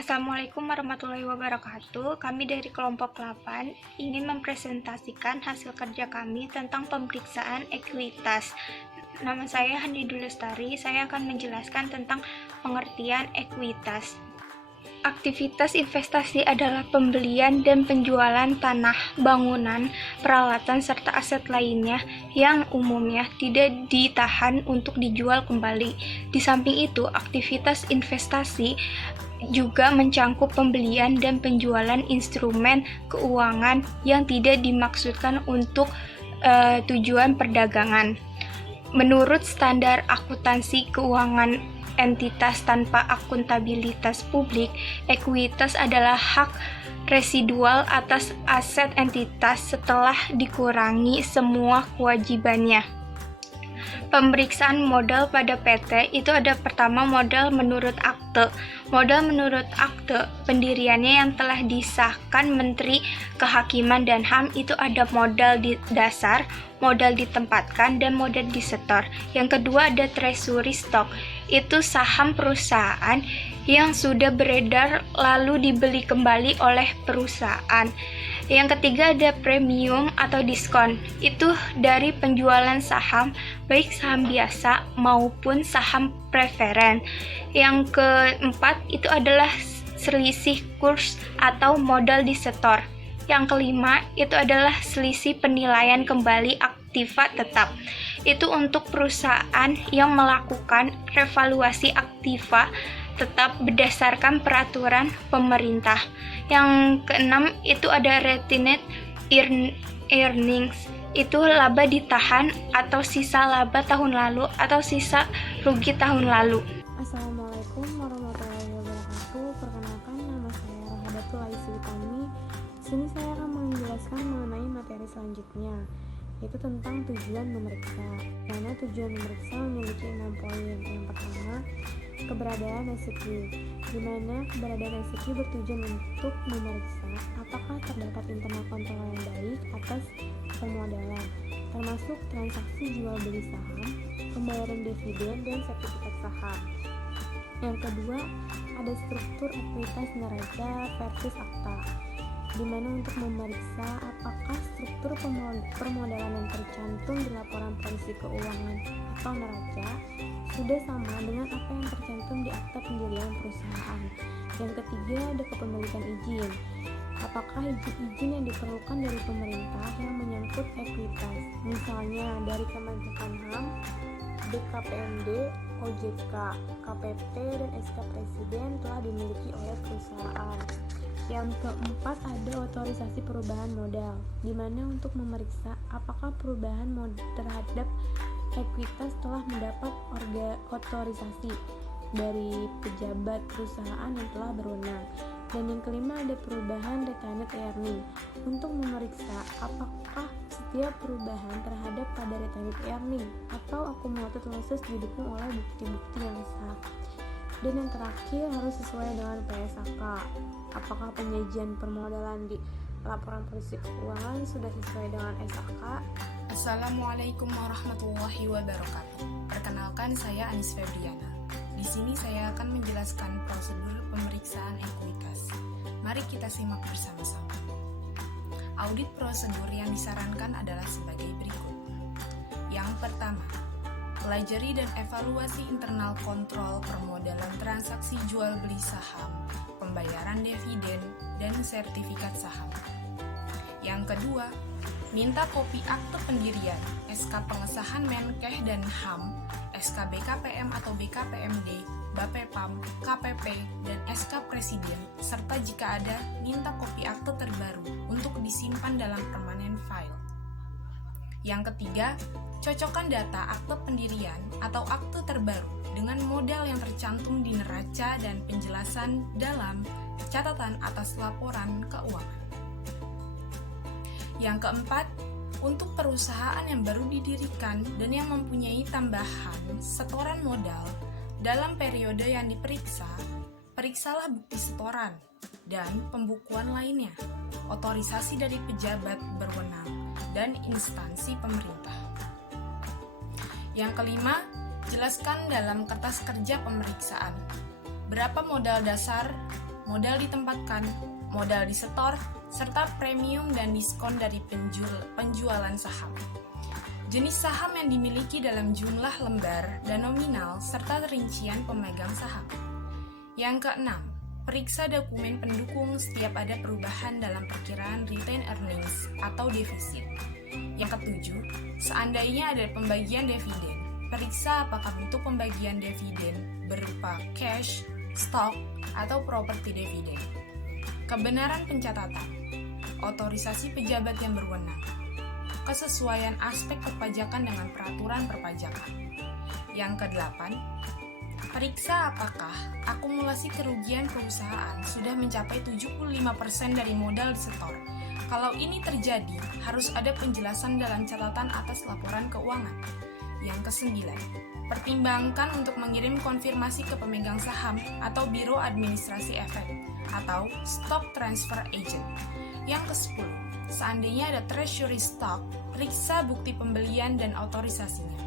Assalamualaikum warahmatullahi wabarakatuh. Kami dari kelompok 8 ingin mempresentasikan hasil kerja kami tentang pemeriksaan ekuitas. Nama saya Handidul Lestari. Saya akan menjelaskan tentang pengertian ekuitas. Aktivitas investasi adalah pembelian dan penjualan tanah, bangunan, peralatan, serta aset lainnya yang umumnya tidak ditahan untuk dijual kembali. Di samping itu, aktivitas investasi juga mencangkup pembelian dan penjualan instrumen keuangan yang tidak dimaksudkan untuk tujuan perdagangan. Menurut standar akuntansi keuangan entitas tanpa akuntabilitas publik, ekuitas adalah hak residual atas aset entitas setelah dikurangi semua kewajibannya. Pemeriksaan modal pada PT itu ada pertama modal menurut akte. Modal menurut akte pendiriannya yang telah disahkan Menteri Kehakiman dan HAM itu ada modal di dasar, modal ditempatkan, dan modal disetor. Yang kedua ada treasury stock, itu saham perusahaan yang sudah beredar lalu dibeli kembali oleh perusahaan. Yang ketiga ada premium atau diskon, itu dari penjualan saham, baik saham biasa maupun saham preferen. Yang keempat itu adalah selisih kurs atau modal disetor. Yang kelima itu adalah selisih penilaian kembali aktiva tetap. Itu untuk perusahaan yang melakukan revaluasi aktiva tetap berdasarkan peraturan pemerintah. Yang keenam itu ada retained earnings, itu laba ditahan atau sisa laba tahun lalu atau sisa rugi tahun lalu. Assalamualaikum warahmatullahi wabarakatuh. Perkenalkan, nama saya Rohadatul Aisy Utami. Di sini saya akan menjelaskan mengenai materi selanjutnya, yaitu tentang tujuan memeriksa. Karena tujuan memeriksa memiliki 6 poin. Yang pertama, keberadaan SQ, di mana keberadaan SQ bertujuan untuk memeriksa apakah terdapat internal kontrol yang baik atas permodalan, termasuk transaksi jual beli saham, pembayaran dividen, dan sertifikat saham. Yang kedua, ada struktur ekuitas neraca versus akta, di mana untuk memeriksa apakah struktur permodalan yang tercantum di laporan polisi keuangan atau neraca sudah sama dengan apa yang tercantum di akta pendirian perusahaan. Yang ketiga, ada kepemilikan izin. Apakah izin-izin yang diperlukan dari pemerintah yang menyangkut ekuitas, misalnya dari Kemenkumham, HAM, BKPMD, OJK, KPP, dan SK Presiden telah dimiliki oleh perusahaan. Yang keempat, ada otorisasi perubahan modal, di mana untuk memeriksa apakah perubahan modal terhadap ekuitas telah mendapat otorisasi dari pejabat perusahaan yang telah berwenang. Dan yang kelima, ada perubahan retained earning, untuk memeriksa apakah setiap perubahan terhadap pada retained earning atau akumulated losses didukung oleh bukti-bukti yang sah. Dan yang terakhir, harus sesuai dengan PSAK. Apakah penyajian permodalan di laporan polisi keuangan sudah sesuai dengan SAK? Assalamualaikum warahmatullahi wabarakatuh. Perkenalkan, saya Anis Febriana. Di sini saya akan menjelaskan prosedur pemeriksaan ekuitas. Mari kita simak bersama-sama. Audit prosedur yang disarankan adalah sebagai berikut. Yang pertama, pelajari dan evaluasi internal kontrol permodalan transaksi jual beli saham, pembayaran dividen, dan sertifikat saham. Yang kedua, minta kopi akte pendirian, SK pengesahan Menkeh dan HAM, SK BKPM atau BKPMD, Bapepam, KPP, dan SK Presiden, serta jika ada, minta kopi akte terbaru untuk disimpan dalam permanent file. Yang ketiga, cocokkan data akte pendirian atau akte terbaru dengan modal yang tercantum di neraca dan penjelasan dalam catatan atas laporan keuangan. Yang keempat, untuk perusahaan yang baru didirikan dan yang mempunyai tambahan setoran modal dalam periode yang diperiksa, periksalah bukti setoran dan pembukuan lainnya, otorisasi dari pejabat berwenang, dan instansi pemerintah. Yang kelima, jelaskan dalam kertas kerja pemeriksaan berapa modal dasar, modal ditempatkan, modal disetor, serta premium dan diskon dari penjualan saham. Jenis saham yang dimiliki dalam jumlah lembar dan nominal, serta rincian pemegang saham. Yang keenam, periksa dokumen pendukung setiap ada perubahan dalam perkiraan retained earnings atau defisit. Yang ketujuh, seandainya ada pembagian dividen, periksa apakah bentuk pembagian dividen berupa cash, stok, atau properti dividen. Kebenaran pencatatan, otorisasi pejabat yang berwenang, kesesuaian aspek perpajakan dengan peraturan perpajakan. Yang kedelapan, periksa apakah akumulasi kerugian perusahaan sudah mencapai 75% dari modal disetor. Kalau ini terjadi, harus ada penjelasan dalam catatan atas laporan keuangan. Yang kesembilan, pertimbangkan untuk mengirim konfirmasi ke pemegang saham atau Biro Administrasi Efek atau Stock Transfer Agent. Yang kesepuluh, seandainya ada treasury stock, periksa bukti pembelian dan otorisasinya,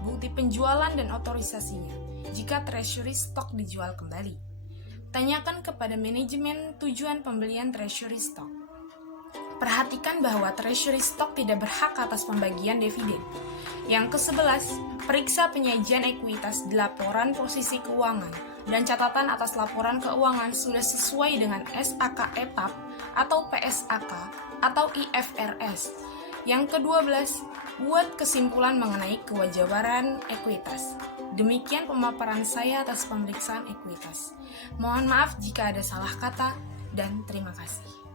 bukti penjualan dan otorisasinya jika treasury stock dijual kembali. Tanyakan kepada manajemen tujuan pembelian treasury stock. Perhatikan bahwa treasury stock tidak berhak atas pembagian dividen. Yang ke-11, periksa penyajian ekuitas di laporan posisi keuangan dan catatan atas laporan keuangan sudah sesuai dengan SAK etap atau PSAK atau IFRS. Yang ke-12, buat kesimpulan mengenai kewajaran ekuitas. Demikian pemaparan saya atas pemeriksaan ekuitas. Mohon maaf jika ada salah kata dan terima kasih.